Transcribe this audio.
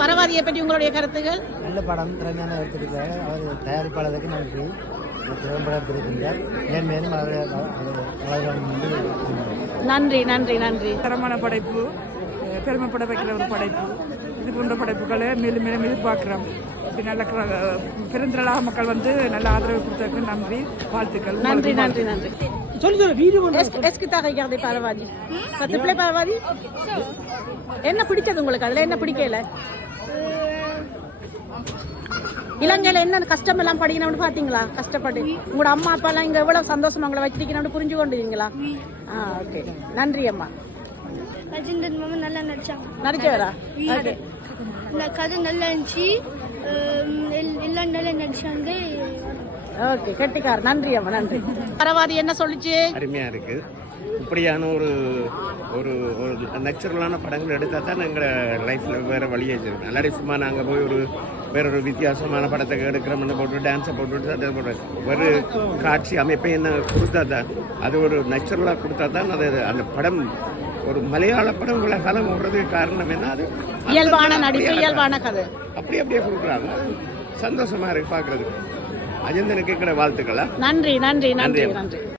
பரவாதியை பற்றி உங்களுடைய கருத்துகள்? நல்ல படம் திறமையான எடுத்திருக்காரு அவர் தயாரிப்பாளருக்கு நன்றி. திரைப்படம் எடுத்திருக்கின்றார் வளரம் வந்து நன்றி நன்றி நன்றி. தரமான படைப்பு பெருமைப்பட வைக்கிற ஒரு படைப்பு. இது போன்ற படைப்புகளை மேலும் மேலும் எதிர்பார்க்கிறோம். நல்ல பெருந்திரளாக மக்கள் வந்து நல்ல ஆதரவு கொடுத்ததுக்கு நன்றி வாழ்த்துக்கள். நன்றி நன்றி நன்றி. as regardé Paravadi Ça te plaît Paravadi என்ன பிடிச்சது உங்களுக்கு? அதுல என்ன பிடிக்கல? இலங்கையில என்ன கஷ்டம் எல்லாம் படிக்கணும்னு பாத்தீங்களா? கஷ்டப்பட்டு. உங்களோட அம்மா அப்பா எல்லாம் இங்க எவ்வளவு சந்தோஷமா உங்களை வச்சிருக்கணும்னு புரிஞ்சு கொண்டுங்களா ஆ ஓகே நன்றி அம்மா. ரஜினிதன் மாமா நல்லா நடிச்சாங்க. நடிச்சவரா ஓகே கதை நல்லா இருந்துச்சு. எல்லாம் நல்லா நடிச்சாங்க. ஓகே கெட்டிக்கார் நன்றி அம்மா நன்றி. பரவாதி என்ன சொல்லுச்சு? அருமையாக இருக்குது இப்படியான ஒரு ஒரு ஒரு நேச்சுரலான படங்கள் எடுத்தால் தான் எங்களை லைஃப்பில் வேறு வழியே இருக்கும் நல்லா சும்மா நாங்கள் போய் ஒரு வேற ஒரு வித்தியாசமான படத்தை எடுக்கிறோம்னு போட்டு டான்ஸை போட்டுட்டு அதை போட்டு. ஒரு காட்சி அமைப்பை என்ன கொடுத்தா தான் அது ஒரு நேச்சுரலாக கொடுத்தா தான் அது அந்த படம் ஒரு மலையாள படம் இவ்வளோ காலம் ஓடுறதுக்கு காரணம் என்ன? அது இயல்பான நடிப்பு இயல்பான கதை. அப்படி அப்படியே கொடுக்குறாங்க. சந்தோஷமா இருக்கு பார்க்கறதுக்கு அஜந்தனுக்கு இருக்கிற வாழ்த்துக்களா? நன்றி நன்றி நன்றி. நன்றி.